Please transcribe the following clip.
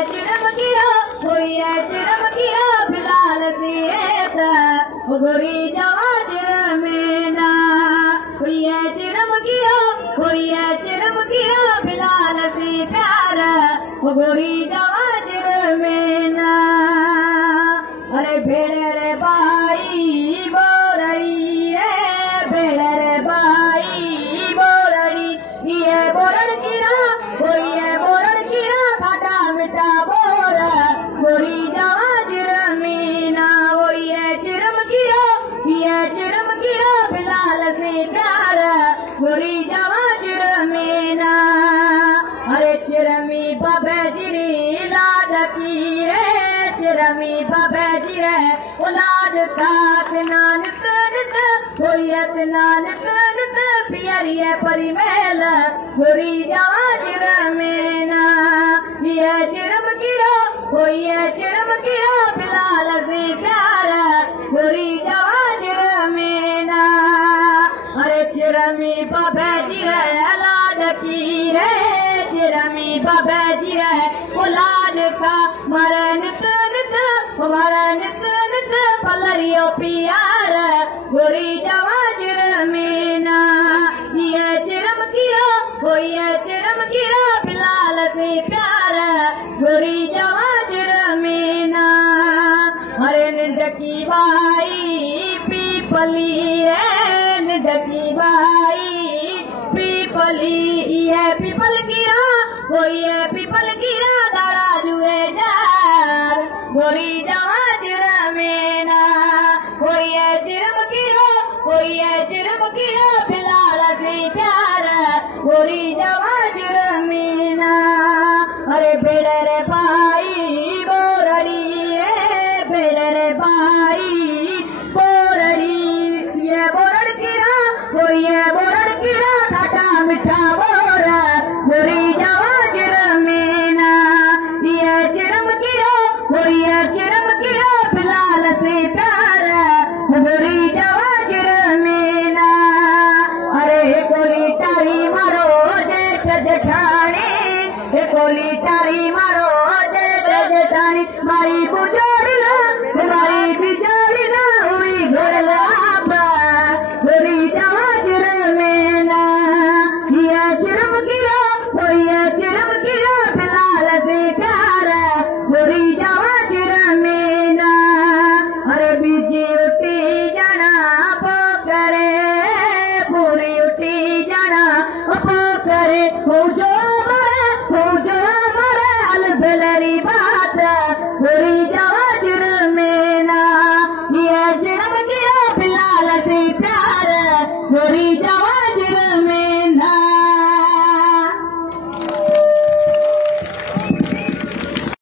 चिरम गिरा बिलाल सीत गोरी जवा चिरमेना हुई चिरम गिरा बिलाल सी प्यार गोरी जवा चिरमेना अरे भेड़ रे बाई बोरड़ी रे भेड़ रे बाई बोरड़ी ये बोरण गिरा खाटा मिठा बोर गोरी जवा चिरमेना ये चिरम गिरा बिलाल से प्यार गोरी जवा चिरमेना अरे चिरमी बबे जिरी लाड की रे चिरमी बबे जिरे औलाद खात नानक नित होयत नानक नित पियरिए परिमेल गोरी जवा चिरमेना ये चिरम गिरा बिलाल से प्यार गोरी जवा चिरमेना अरे चिरमी बबे जिरे लाड की रे चिरमी बबे जिरे औलाद का मरे नित पलरियो पियार गोरी जवा चिरमेना ये चिरम गिरा बिलाल से प्यार गोरी जवा चिरमेना अरे निडकी बाई पीपली रे निडकी बाई पीपली ये पीपल गिरा दारा जुए जार गोरी जवा चिरमेना ये चिरम गिरा बिलाल से प्यार गोरी जवा चिरमेना अरे भेड़ रे बाई बोरड़ी रे भेड़ रे बाई बोरड़ी ये बोरण गिरा खाटा मिठा बोर गोरी जवा चिरमेना ये चिरम गिरा बिलाल से प्यार गोरी जवा चिरमेना अरे कोली टारी मारो जेठ जेठानी कोली टारी मारो जेठ जेठानी मारी बिजोड़ी ना हुई घोड़ला गोरी जवा चिरमेना ये चिरम गिरा बिलाल से प्यार गोरी जवा चिरमेना अरे बीजी उठी जाना पोकरे पूरी उठी जाना पोकरे हो जो मरे अलबेलरी बात गोरी